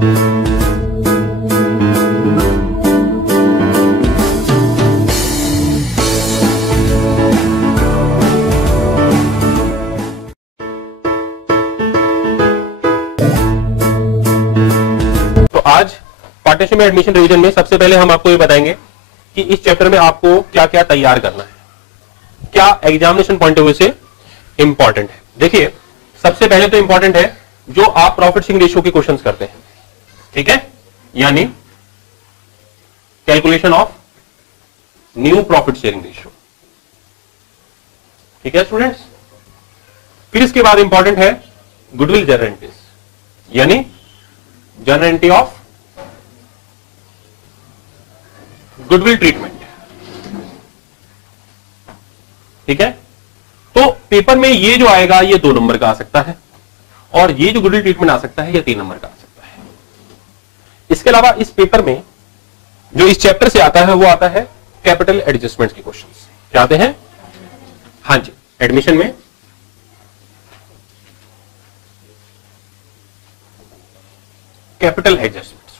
आज पार्टनरशिप में admission revision में सबसे पहले हम आपको ये बताएंगे कि इस चैप्टर में आपको क्या क्या तैयार करना है, क्या एग्जामिनेशन पॉइंट ऑफ व्यू से इंपॉर्टेंट है। देखिए, सबसे पहले तो इंपॉर्टेंट है जो आप प्रॉफिट शेयरिंग रेशियो के क्वेश्चंस करते हैं, ठीक है, यानी calculation of new profit sharing ratio, ठीक है स्टूडेंट्स। फिर इसके बाद इंपॉर्टेंट है गुडविल गारंटीज, यानी गारंटी ऑफ गुडविल ट्रीटमेंट, ठीक है। तो पेपर में ये जो आएगा ये 2 नंबर का आ सकता है और ये जो गुडविल ट्रीटमेंट आ सकता है ये 3 नंबर का आ सकता है। इसके अलावा इस पेपर में जो इस चैप्टर से आता है वो आता है कैपिटल एडजस्टमेंट्स के क्वेश्चंस। क्या आते हैं? हाँ जी, एडमिशन में कैपिटल एडजस्टमेंट्स,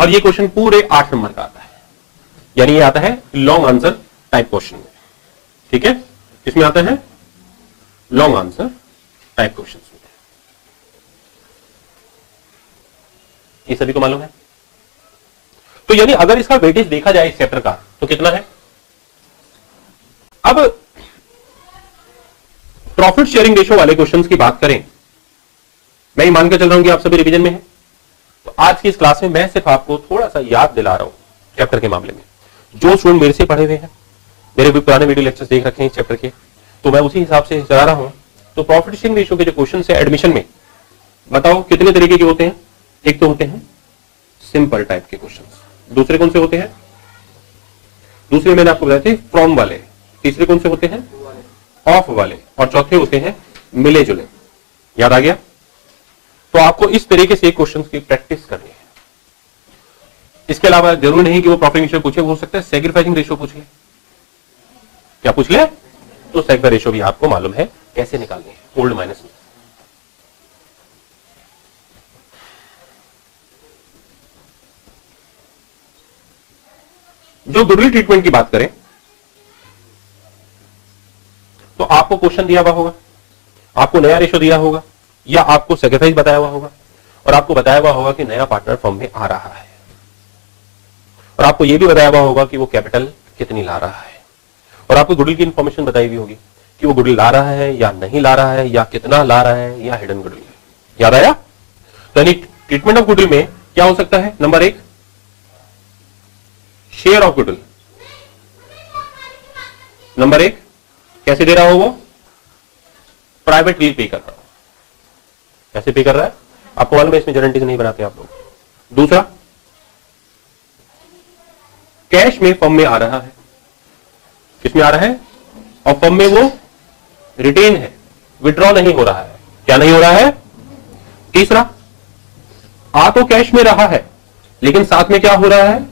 और ये क्वेश्चन पूरे 8 नंबर का आता है, यानी ये आता है लॉन्ग आंसर टाइप क्वेश्चन में, ठीक है। इसमें आता है लॉन्ग आंसर टाइप क्वेश्चन में, ये सभी को मालूम है। तो यानी अगर इसका वेटेज देखा जाए इस चैप्टर का तो कितना है? अब प्रॉफिट शेयरिंग रेशियो वाले क्वेश्चंस की बात करें, मैं ये मान के चल रहा हूं कि आप सभी रिवीजन में हैं, तो आज की इस क्लास में मैं सिर्फ आपको थोड़ा सा याद दिला रहा हूं चैप्टर के मामले में। जो स्टूडेंट मेरे से पढ़े हुए हैं, मेरे भी पुराने वीडियो लेक्चर्स देख रखे हैं इस चैप्टर के, तो मैं उसी हिसाब से चला रहा हूं। तो प्रॉफिट शेयरिंग रेशियो के जो क्वेश्चन है एडमिशन में, बताओ कितने तरीके के होते हैं? एक तो होते हैं सिंपल टाइप के क्वेश्चन, दूसरे कौन से होते हैं? दूसरे मैंने आपको बताए थे फ्रॉम वाले, तीसरे कौन से होते हैं? ऑफ वाले, और चौथे होते हैं मिले जुले। याद आ गया? तो आपको इस तरीके से क्वेश्चंस की प्रैक्टिस करनी है। इसके अलावा जरूरी नहीं कि वो प्रॉफिट रेशियो पूछे, हो सकता है सैक्रिफाइसिंग रेशियो पूछ ले। क्या पूछ ले? तो सैक्रिफाइस रेशियो भी आपको मालूम है कैसे निकालनी है, ओल्ड माइनस में। जो गुडविल ट्रीटमेंट की बात करें तो आपको क्वेश्चन दिया हुआ होगा, आपको नया रेशियो दिया होगा, या आपको सैक्रिफाइस बताया हुआ होगा, और आपको बताया हुआ होगा कि नया पार्टनर फर्म में आ रहा है, और आपको यह भी बताया हुआ होगा कि वो कैपिटल कितनी ला रहा है, और आपको गुडविल की इंफॉर्मेशन बताई हुई होगी कि वो गुडविल ला रहा है या नहीं ला रहा है, या कितना ला रहा है, या हिडन गुडविल है। याद आया? तो यानी ट्रीटमेंट ऑफ गुडविल में क्या हो सकता है? Number 1 share of goodwill. Number 1 कैसे दे रहा हो? वो प्राइवेटली पे कर रहा हो। कैसे पे कर रहा है? आपको मालूम है इसमें गारंटीज नहीं बनाते आप लोग। दूसरा, कैश में फर्म में आ रहा है। किसमें आ रहा है? और फर्म में वो रिटेन है, विड्रॉ नहीं हो रहा है। क्या नहीं हो रहा है? तीसरा, आ तो कैश में रहा है लेकिन साथ में क्या हो रहा है?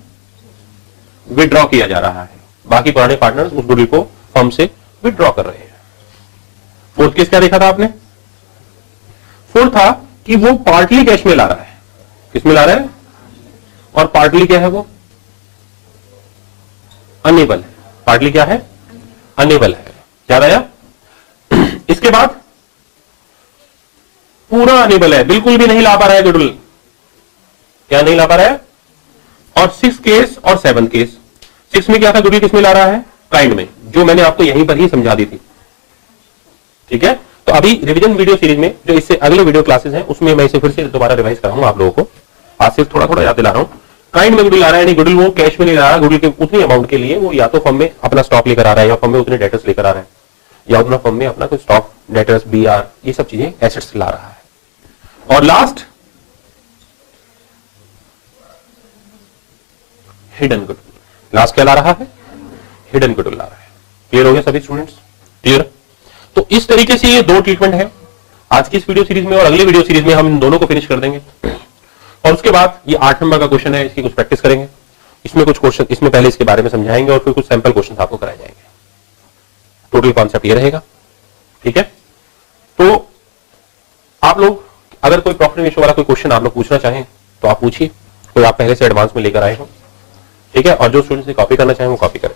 विड्रॉ किया जा रहा है। बाकी पुराने पार्टनर्स उस गुडविल को फर्म से विड्रॉ कर रहे हैं। फोर्थ केस क्या देखा था आपने? फोर्थ था कि वो पार्टली कैश में ला रहा है। किसमें ला रहा है? और पार्टली क्या है? वो अनेबल है। पार्टली क्या है? अनेबल है। याद आया? इसके बाद पूरा अनेबल है, बिल्कुल भी नहीं ला पा रहा है गुडविल। क्या नहीं ला पा रहा है? और 6 केस और 7 केस। 6 में क्या था? गुडविल किसमें ला रहा है? काइंड में, जो मैंने आपको यहीं पर ही समझा दी थी, ठीक है। तो अभी रिवीजन वीडियो सीरीज में जो इससे अगले वीडियो क्लासेस हैं उसमें मैं इसे फिर से दोबारा रिवाइज कराऊंगा आप लोगों को। आज सिर्फ थोड़ा थोड़ा याद दिला रहा हूं। काइंड में गुडविल ला रहा है, गुडविल वो कैश में नहीं ला रहा। गुडविल के उतनी अमाउंट के लिए वो या तो फर्म में अपना स्टॉक लेकर आ रहा है, या फर्म में उतने डेटर्स लेकर आ रहा है, या उतना फर्म में अपना कोई स्टॉक, डेटर्स, बीआर, ये सब चीजें एसेट्स ला रहा है। और लास्ट हिडन गुडविल। लास्ट क्या ला रहा है? हिडन गुडविल ला रहा है। क्लियर हो गया सभी स्टूडेंट्स? क्लियर? तो इस तरीके से ये 2 ट्रीटमेंट है आज की इस वीडियो सीरीज में, और अगली वीडियो सीरीज में हम इन दोनों को फिनिश कर देंगे। और उसके बाद ये 8 नंबर का क्वेश्चन है, इसकी कुछ प्रैक्टिस करेंगे। इसमें कुछ क्वेश्चन, इसमें पहले इसके बारे में समझाएंगे और फिर कुछ सैंपल क्वेश्चन आपको कराए जाएंगे। टोटल कॉन्सेप्ट ये रहेगा, ठीक है। तो आप लोग अगर कोई प्रॉफिट रेशियो वाला कोई क्वेश्चन आप लोग पूछना चाहें तो आप पूछिए, कोई आप पहले से एडवांस में लेकर आए हो, ठीक है। और जो स्टूडेंट से कॉपी करना चाहें वो कॉपी करें।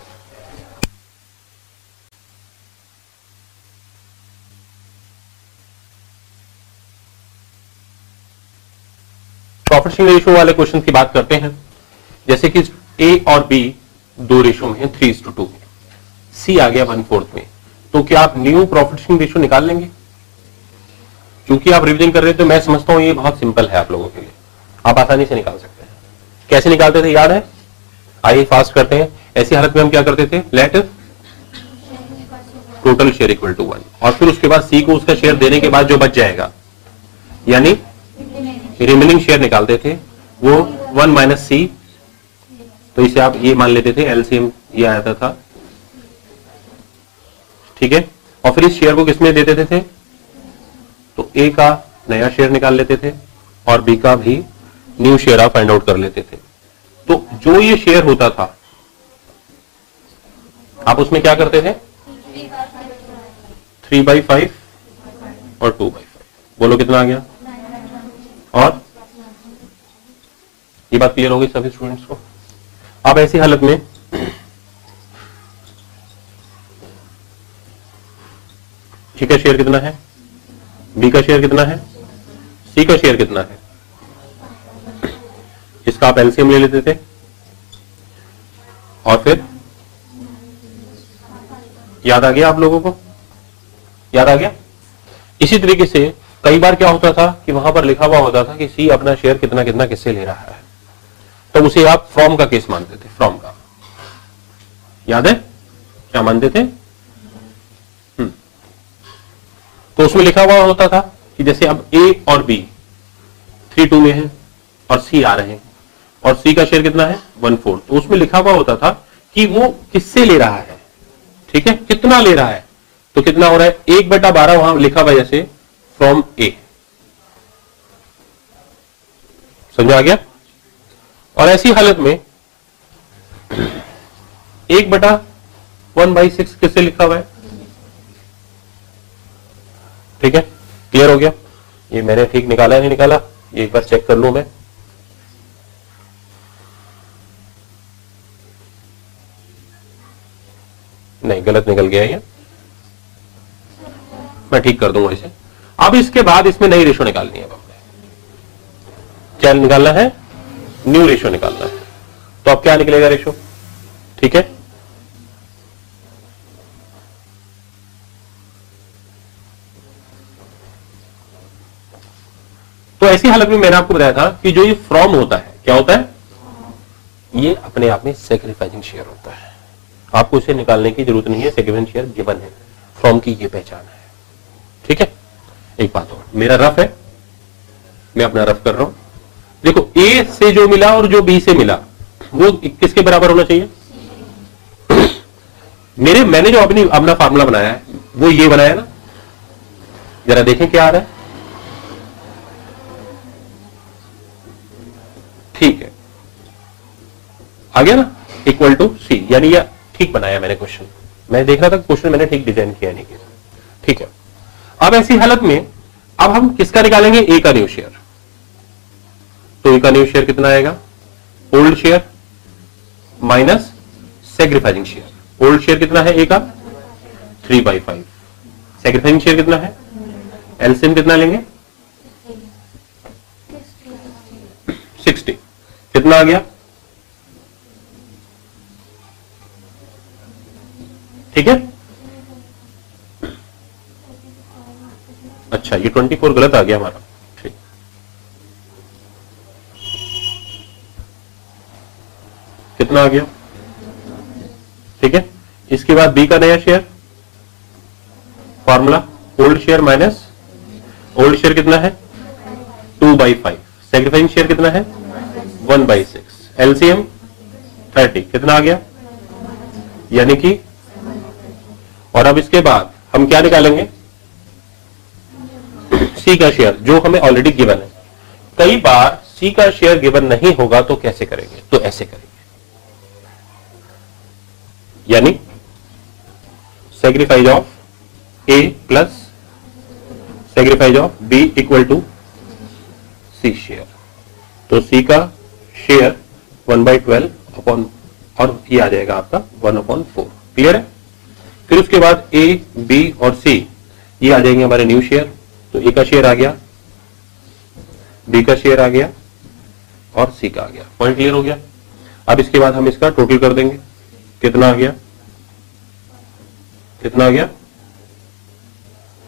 प्रॉफिट शेयरिंग रेशियो वाले क्वेश्चन की बात करते हैं। जैसे कि ए और बी दो रेशियो में है 3:2 में, सी आ गया 1/4 में, तो क्या आप न्यू प्रॉफिट शेयरिंग रेशियो निकाल लेंगे? क्योंकि आप रिवीजन कर रहे थे, मैं समझता हूं ये बहुत सिंपल है आप लोगों के लिए, आप आसानी से निकाल सकते हैं। कैसे निकालते थे याद है? आइए फास्ट करते हैं। ऐसी हालत में हम क्या करते थे, let total share equal to 1, और फिर उसके बाद सी को उसका शेयर देने के बाद जो बच जाएगा यानी रिमेनिंग शेयर निकालते थे, वो 1 माइनस सी, तो इसे आप ये मान लेते थे, एलसीएम ये आता था, ठीक है। और फिर इस शेयर को किसमें दे देते थे, तो ए का नया शेयर निकाल लेते थे और बी का भी न्यू शेयर आप फाइंड आउट कर लेते थे। तो जो ये शेयर होता था आप उसमें क्या करते थे, 3/5 और 2/5, बोलो कितना आ गया? और ये बात क्लियर हो गई सभी स्टूडेंट्स को? अब ऐसी हालत में सी का शेयर कितना है, बी का शेयर कितना है, सी का शेयर कितना है, इसका आप एलसीएम ले लेते थे और फिर याद आ गया आप लोगों को? याद आ गया? इसी तरीके से कई बार क्या होता था कि वहां पर लिखा हुआ होता था कि सी अपना शेयर कितना कितना किससे ले रहा है, तो उसे आप फ्रॉम का केस मानते थे, फ्रॉम का, याद है क्या मानते थे? तो उसमें लिखा हुआ होता था कि जैसे अब ए और बी 3:2 में है और सी आ रहे हैं और सी का शेयर कितना है 1/4, तो उसमें लिखा हुआ होता था कि वो किससे ले रहा है, ठीक है, कितना ले रहा है, तो कितना हो रहा है 1/12 वहां लिखा हुआ जैसे फ्रॉम ए, समझ आ गया? और ऐसी हालत में 1/1/6 किससे लिखा हुआ है, ठीक है, क्लियर हो गया? ये मैंने ठीक निकाला नहीं निकाला, ये एक बार चेक कर लूं मैं। नहीं, गलत निकल गया ये, मैं ठीक कर दूंगा इसे। अब इसके बाद इसमें नई रेशो निकालनी है, अब हमने क्या निकालना है, न्यू रेशो निकालना है। तो अब क्या निकलेगा रेशो, ठीक है, तो ऐसी हालत में मैंने आपको बताया था कि जो ये फ्रॉम होता है क्या होता है, ये अपने आप में सैक्रिफाइसिंग शेयर होता है, आपको इसे निकालने की जरूरत नहीं है, सैक्रिफाइसिंग शेयर गिवन है, फ्रॉम की ये पहचान है, ठीक है। एक बात और, मेरा रफ है, मैं अपना रफ कर रहा हूं, देखो ए से जो मिला और जो बी से मिला वो किसके बराबर होना चाहिए, मैंने जो अपना फार्मूला बनाया है वो ये बनाया ना, जरा देखें क्या आ रहा है, ठीक है, आ गया ना, इक्वल टू सी, यानी ये ठीक बनाया मैंने क्वेश्चन, मैं देख रहा था क्वेश्चन मैंने ठीक डिजाइन किया नहीं किया, ठीक है। अब ऐसी हालत में अब हम किसका निकालेंगे, ए का न्यू शेयर, तो ए का न्यू शेयर कितना आएगा, old share minus sacrificing share, old share कितना है ए का 3/5, सैक्रिफाइसिंग शेयर कितना है, एलसीएम कितना लेंगे 60, कितना आ गया, ठीक है। अच्छा ये 24 गलत आ गया हमारा, ठीक, कितना आ गया, ठीक है। इसके बाद बी का नया share, formula old share minus old share कितना है 2/5, सैक्रिफाइसिंग शेयर कितना है 1/6, एलसीएम 30, कितना आ गया, यानी कि, और अब इसके बाद हम क्या निकालेंगे, सी का शेयर जो हमें ऑलरेडी गिवन है। कई बार सी का शेयर गिवन नहीं होगा तो कैसे करेंगे, तो ऐसे करेंगे, यानी sacrifice of A plus sacrifice of B equal to C share. तो सी का शेयर 1/12 अपॉन, और ये आ जाएगा आपका 1/4। क्लियर है? फिर उसके बाद ए, बी और सी ये आ जाएंगे हमारे न्यू शेयर। तो ए का शेयर आ गया, बी का शेयर आ गया और सी का आ गया। पॉइंट क्लियर हो गया? अब इसके बाद हम इसका टोटल कर देंगे। कितना आ गया? कितना आ गया?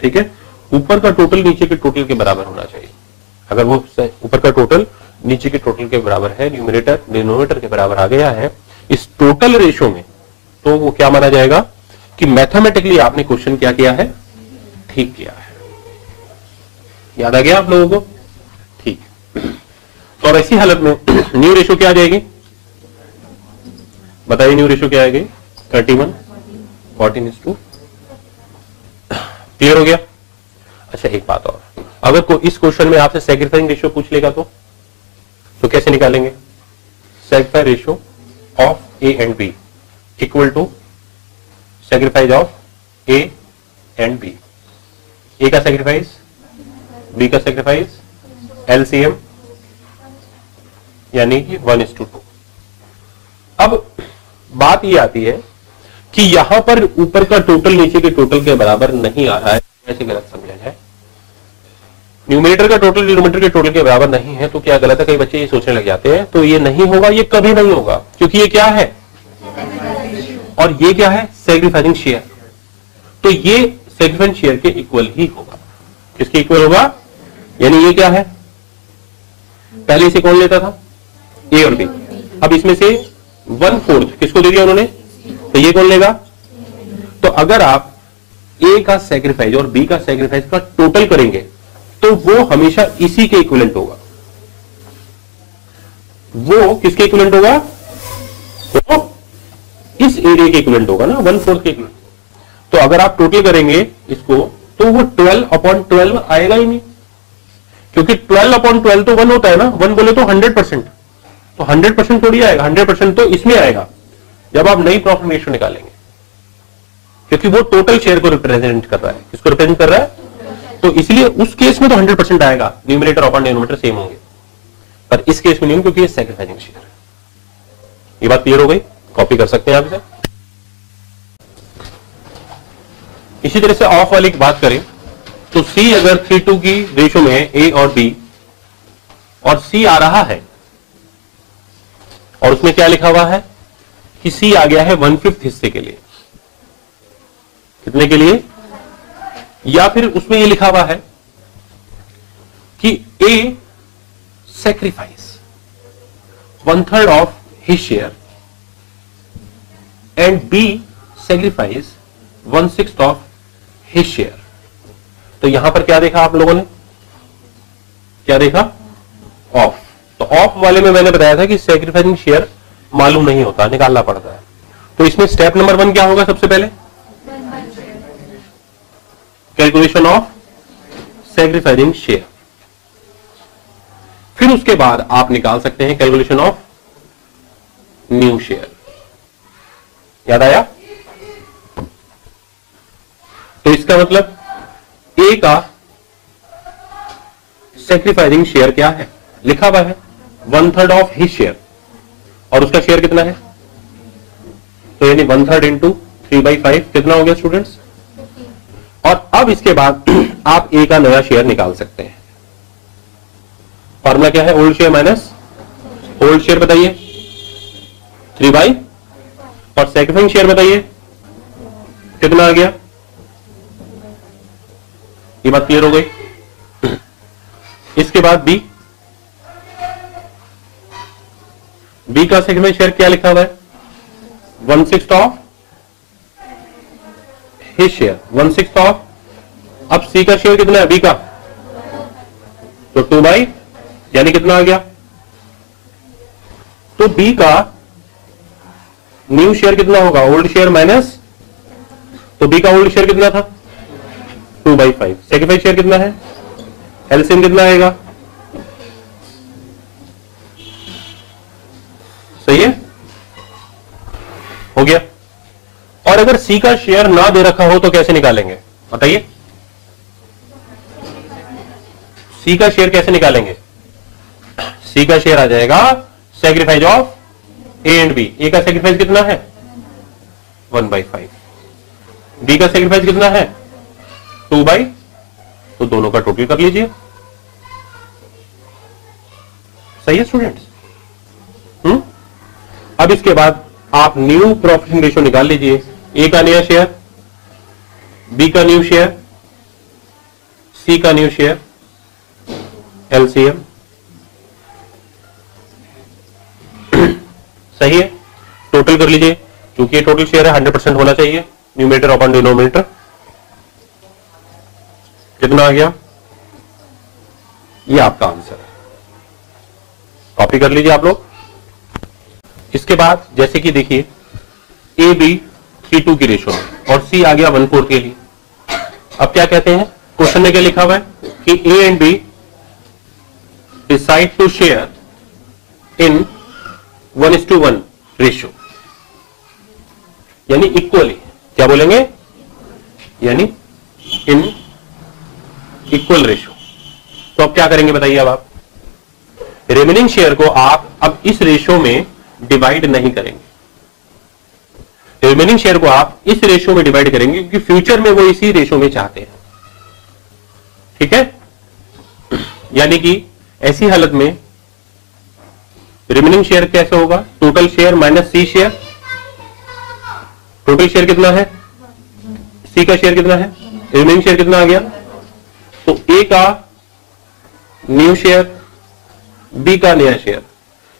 ठीक है, ऊपर का टोटल नीचे के टोटल के बराबर होना चाहिए। अगर वो ऊपर का टोटल नीचे के टोटल के बराबर है, न्यूमरेटर डिनोमिनेटर के बराबर आ गया है इस टोटल रेशो में, तो वो क्या माना जाएगा कि मैथमेटिकली आपने क्वेश्चन क्या किया है? ठीक किया है। याद आ गया आप लोगों को? ठीक। तो अब ऐसी हालत में न्यू रेशो क्या आ जाएगी? बताइए न्यू रेशो क्या आएगी? 31 14:2। क्लियर हो गया? अच्छा एक बात और, अगर कोई इस क्वेश्चन में आपसे सैक्रिफाइंग रेशियो पूछ लेगा तो कैसे निकालेंगे? Sacrifice ratio of A and B equal to sacrifice of A and B. A का सैक्रिफाइस, बी का सैक्रिफाइस, एलसीएम यानी कि 1:2। अब बात ये आती है कि यहां पर ऊपर का टोटल नीचे के टोटल के बराबर नहीं आ रहा है, ऐसे गलत समझा जाए। न्यूमरेटर का टोटल डिनोमिनेटर के टोटल के बराबर नहीं है तो क्या गलत है? कई बच्चे ये सोचने लग जाते हैं। तो ये नहीं होगा, ये कभी नहीं होगा, क्योंकि ये क्या है और ये क्या है? Sacrificing share. तो ये सैक्रिफाइसिंग शेयर के इक्वल ही होगा। किसके इक्वल होगा? यानी ये क्या है? पहले इसे कौन लेता था? ए और बी। अब इसमें से 1/4 किसको दे दिया उन्होंने? तो ये कौन लेगा? तो अगर आप ए का सैक्रिफाइस और बी का सैक्रिफाइस का टोटल करेंगे तो वो हमेशा इसी के इक्विवेलेंट होगा। वो किसके इक्विवेलेंट होगा? तो इस एरिया के इक्विवेलेंट होगा ना, 1/4 के इक्विवेलेंट। तो अगर आप टोटल करेंगे इसको तो वो 12/12 आएगा ही नहीं, क्योंकि 12/12 तो 1 होता है ना। 1 बोले तो 100%, तो 100% थोड़ी आएगा। 100% तो इसमें आएगा जब आप नई प्रॉफिट रेशियो निकालेंगे, क्योंकि वो टोटल शेयर को रिप्रेजेंट कर रहा है। किसको रिप्रेजेंट कर रहा है? तो इसलिए उस केस में तो 100% आएगा, न्यूमरेटर और डिनोमिनेटर सेम होंगे। पर इस केस में नहीं, क्योंकि ये सैक्रिफाइसिंग शेयर है। ये बात क्लियर हो गई? कॉपी कर सकते हैं आप इसे। इसी तरह से ऑफ वाली की बात करें तो सी अगर 3:2 की रेशो में ए और बी और सी आ रहा है और उसमें क्या लिखा हुआ है कि सी आ गया है 1/5 हिस्से के लिए। कितने के लिए? या फिर उसमें यह लिखा हुआ है कि A sacrifice 1/3 of his share and B sacrifice 1/6 of his share. तो यहां पर क्या देखा आप लोगों ने? क्या देखा? ऑफ। तो ऑफ वाले में मैंने बताया था कि सैक्रिफाइसिंग शेयर मालूम नहीं होता, निकालना पड़ता है। तो इसमें स्टेप नंबर 1 क्या होगा? सबसे पहले कैलकुलेशन ऑफ सैक्रिफाइसिंग शेयर। फिर उसके बाद आप निकाल सकते हैं कैलकुलेशन ऑफ न्यू शेयर। याद आया? तो इसका मतलब ए का सैक्रिफाइसिंग शेयर क्या है? लिखा हुआ है 1/3 ऑफ हिज शेयर, और उसका शेयर कितना है? तो यानी 1/3 इंटू 3/5 कितना हो गया स्टूडेंट्स? और अब इसके बाद आप ए का नया शेयर निकाल सकते हैं। फॉर्मूला क्या है? Old share minus old share. बताइए 3/, और सैक्रिफाइसिंग शेयर बताइए कितना आ गया? ये बात क्लियर हो गई? इसके बाद बी का सैक्रिफाइसिंग शेयर क्या लिखा हुआ है? 1/6 ऑफ हिज शेयर, 1/6 ऑफ। अब सी का शेयर कितना है? बी का तो 2/, यानी कितना आ गया? तो बी का न्यू शेयर कितना होगा? ओल्ड शेयर माइनस, तो बी का ओल्ड शेयर कितना था? 2/5। सैक्रिफाइस शेयर कितना है? एलसीएम कितना आएगा? सही है? हो गया। और अगर सी का शेयर ना दे रखा हो तो कैसे निकालेंगे? बताइए। सी का शेयर कैसे निकालेंगे? सी का शेयर आ जाएगा sacrifice of A and B. A का सेक्रीफाइस कितना है 1/5, बी का सेक्रीफाइस कितना है 2/, तो दोनों का टोटल कर लीजिए। सही है स्टूडेंट्स? अब इसके बाद आप न्यू प्रॉफिट रेशियो निकाल लीजिए। ए का नया शेयर, बी का न्यू शेयर, सी का न्यू शेयर, एलसीएम। सही है, टोटल कर लीजिए। क्योंकि ये टोटल शेयर है 100% होना चाहिए, न्यूमरेटर अपॉन डिनोमिनेटर। कितना आ गया? ये आपका आंसर है। कॉपी कर लीजिए आप लोग। इसके बाद जैसे कि देखिए ए बी 3:2 की रेशो में और सी आ गया 1/4 के लिए। अब क्या कहते हैं, क्वेश्चन में क्या लिखा हुआ है कि A and B decide to share in 1:1 ratio, यानी इक्वली। क्या बोलेंगे? यानी इन इक्वल रेशियो। तो अब क्या करेंगे बताइए? अब आप रिमेनिंग शेयर को आप अब इस रेशियो में डिवाइड नहीं करेंगे। रिमेनिंग शेयर को आप इस रेशियो में डिवाइड करेंगे क्योंकि फ्यूचर में वो इसी रेशियो में चाहते हैं। ठीक है? यानी कि ऐसी हालत में रिमेनिंग शेयर कैसे होगा? Total share minus C share. Total share कितना है? सी का शेयर कितना है? रिमेनिंग शेयर कितना आ गया? तो ए का न्यू शेयर, बी का नया शेयर।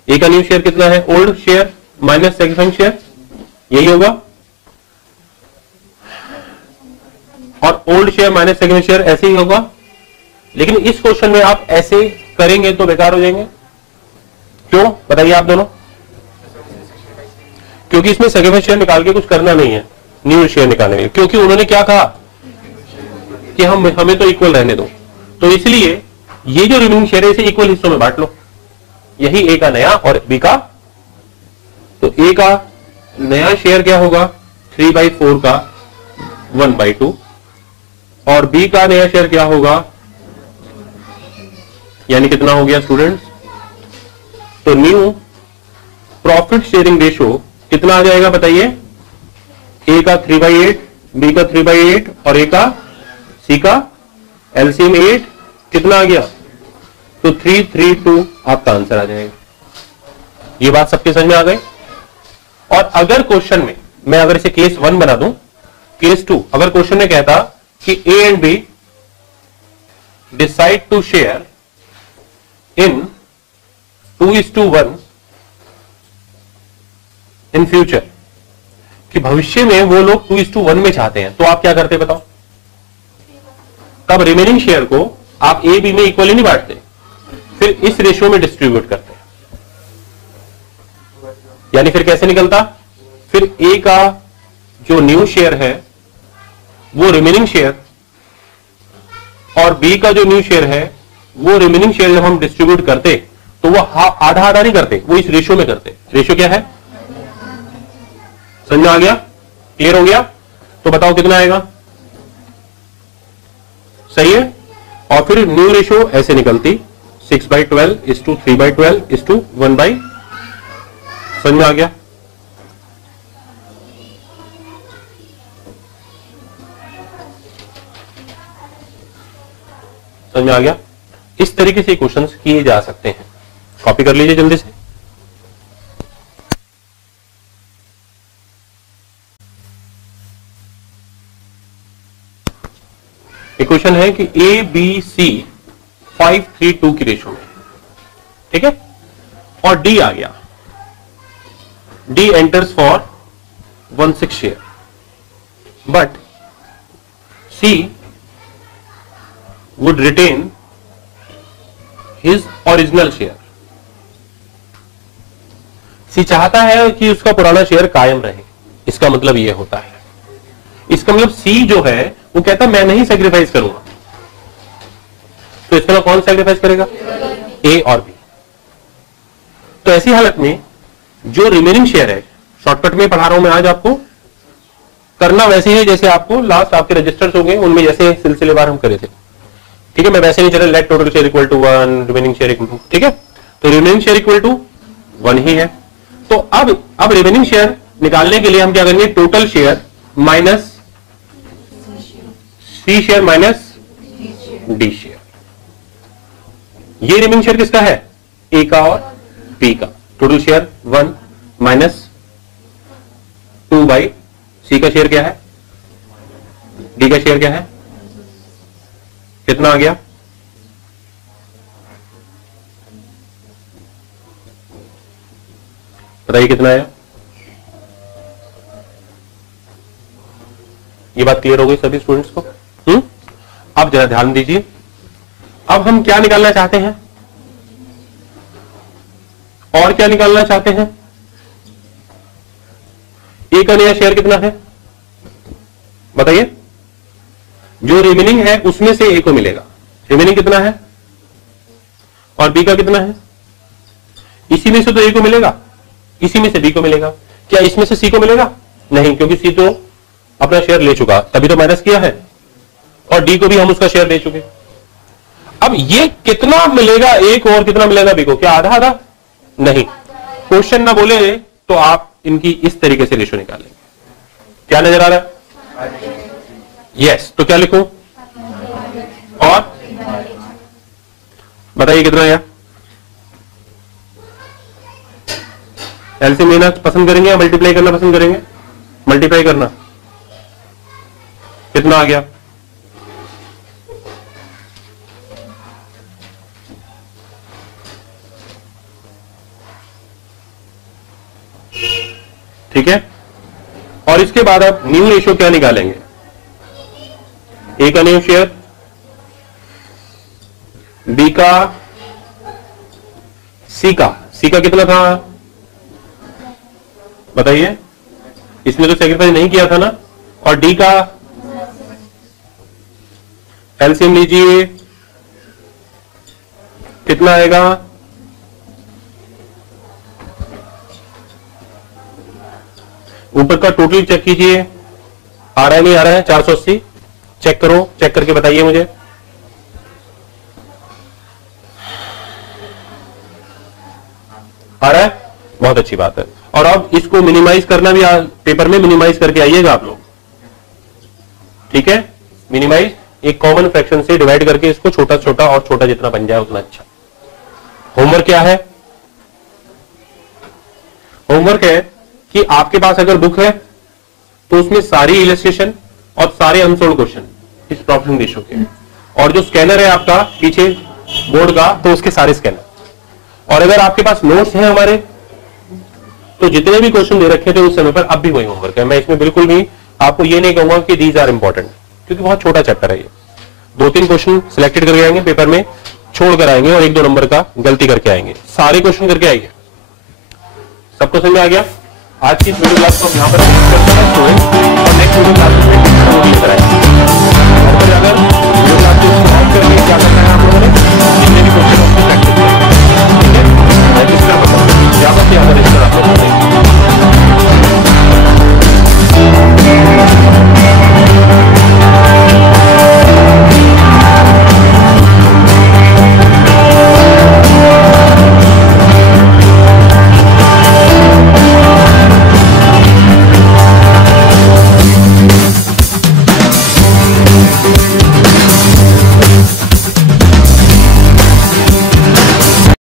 ए का न्यू शेयर कितना है? Old share minus second share, यही होगा। और old share minus second share ऐसे ही होगा। लेकिन इस क्वेश्चन में आप ऐसे करेंगे तो बेकार हो जाएंगे। क्यों बताइए आप दोनों? क्योंकि इसमें सेकंड शेयर निकाल के कुछ करना नहीं है, न्यू शेयर निकालने में। क्योंकि उन्होंने क्या कहा कि हमें तो इक्वल रहने दो, तो इसलिए ये जो रिमेनिंग शेयर है इसे इक्वल हिस्सों में बांट लो। यही ए का नया और बी का। तो ए का नया शेयर क्या होगा? 3/4 का 1/2 और बी का नया शेयर क्या होगा? यानी कितना हो गया स्टूडेंट्स? तो न्यू प्रॉफिट शेयरिंग रेशियो कितना आ जाएगा बताइए? ए का 3/8, बी का 3/8 और ए का सी का एलसीएम 8 कितना आ गया? तो 3:3:2 आपका आंसर आ जाएगा। ये बात सबके समझ में आ गई? और अगर क्वेश्चन में मैं अगर इसे केस 1 बना दूं, केस 2 अगर क्वेश्चन में कहता कि A and B decide to share in 2:1 in future, कि भविष्य में वो लोग 2:1 में चाहते हैं, तो आप क्या करते बताओ? तब रिमेनिंग शेयर को आप ए बी में इक्वली नहीं बांटते, फिर इस रेशियो में डिस्ट्रीब्यूट करते हैं। यानी फिर कैसे निकलता? फिर ए का जो न्यू शेयर है वो रिमेनिंग शेयर और बी का जो न्यू शेयर है वो रिमेनिंग शेयर जब हम डिस्ट्रीब्यूट करते तो वो आधा आधा नहीं करते, वो इस रेशियो में करते। रेशियो क्या है? समझ में आ गया? क्लियर हो गया? तो बताओ कितना आएगा? सही है। और फिर न्यू रेशियो ऐसे निकलती 6/12 is to 3/12 is to 1/, समझ में आ गया? समझ में आ गया? इस तरीके से क्वेश्चंस किए जा सकते हैं। कॉपी कर लीजिए जल्दी से। क्वेश्चन है कि ए बी सी 5:3:2 की रेशो में, ठीक है, और डी आ गया। D enters for 1/6 share, but C would retain his original share. C चाहता है कि उसका पुराना शेयर कायम रहे। इसका मतलब यह होता है, इसका मतलब सी जो है वो कहता है मैं नहीं सैक्रिफाइस करूंगा। तो इसका मतलब कौन सैक्रिफाइस करेगा? ए और बी। तो ऐसी हालत में जो रिमेनिंग शेयर है, शॉर्टकट में पढ़ा रहा हूं मैं आज आपको, करना वैसे ही जैसे आपको लास्ट आपके रजिस्टर्स होंगे उनमें जैसे सिलसिलेवार हम करे थे। ठीक है, मैं वैसे नहीं चल रहा let total share equal to 1 remaining share equal to, ठीक है। तो रिमेनिंग शेयर इक्वल टू 1 ही है। तो अब रिमेनिंग शेयर निकालने के लिए हम क्या करेंगे, total share minus C share minus D share. ये रिमेनिंग शेयर किसका है, ए का और बी का। टोटल शेयर 1 माइनस 2 बाई सी का शेयर क्या है, डी का शेयर क्या है, कितना आ गया, बताइए कितना आया। ये बात क्लियर हो गई सभी स्टूडेंट्स को? अब जरा ध्यान दीजिए, अब हम क्या निकालना चाहते हैं, और क्या निकालना चाहते हैं। ए का नया शेयर कितना है बताइए, जो रिमेनिंग है उसमें से ए को मिलेगा। रिमेनिंग कितना है और बी का कितना है, इसी में से तो ए को मिलेगा, इसी में से बी को मिलेगा। क्या इसमें से सी को मिलेगा, नहीं, क्योंकि सी तो अपना शेयर ले चुका, तभी तो माइनस किया है, और डी को भी हम उसका शेयर दे चुके। अब ये कितना मिलेगा ए को और कितना मिलेगा बी को, क्या आधा आधा, नहीं। क्वेश्चन ना बोले तो आप इनकी इस तरीके से रेशो निकालेंगे। क्या नजर आ रहा है, यस। तो क्या लिखूं, और बताइए कितना आया। एलसीएम लेना पसंद करेंगे या मल्टीप्लाई करना पसंद करेंगे, मल्टीप्लाई करना। कितना आ गया, ठीक है। और इसके बाद आप न्यू रेशियो क्या निकालेंगे, ए का न्यू शेयर, बी का, सी का कितना था बताइए, इसमें तो सेक्रीफाइस नहीं किया था ना, और डी का एलसीएम लीजिए कितना आएगा, ऊपर का टोटल चेक कीजिए, आ रहा है नहीं आ रहा है, 480 चेक करो, चेक करके बताइए मुझे। आ रहा है, बहुत अच्छी बात है। और अब इसको मिनिमाइज करना भी पेपर में मिनिमाइज करके आइएगा आप लोग, ठीक है। मिनिमाइज एक कॉमन फ्रैक्शन से डिवाइड करके इसको छोटा छोटा और छोटा जितना बन जाए उतना अच्छा। होमवर्क क्या है, होमवर्क है कि आपके पास अगर बुक है तो उसमें सारी इलस्ट्रेशन और सारे अनसोल्ड क्वेश्चन इस प्रॉब्लम रेशो के, और जो स्कैनर है आपका पीछे बोर्ड का तो उसके सारे स्कैनर। और अगर आपके पास नोट्स हैं हमारे तो जितने भी क्वेश्चन दे रखे थे उस समय पर अब भी वही होमवर्क है। मैं इसमें बिल्कुल भी आपको ये नहीं कहूंगा कि दीज आर इंपॉर्टेंट, क्योंकि बहुत छोटा चैप्टर है ये। 2-3 क्वेश्चन सिलेक्टेड करके आएंगे, पेपर में छोड़ कर आएंगे और 1-2 नंबर का गलती करके आएंगे, सारे क्वेश्चन करके आएंगे। सबको समझ में आ गया। आज की वीडियो क्लास को हम यहां पर करते हैं और नेक्स्ट वीडियो क्लास में कराएंगे।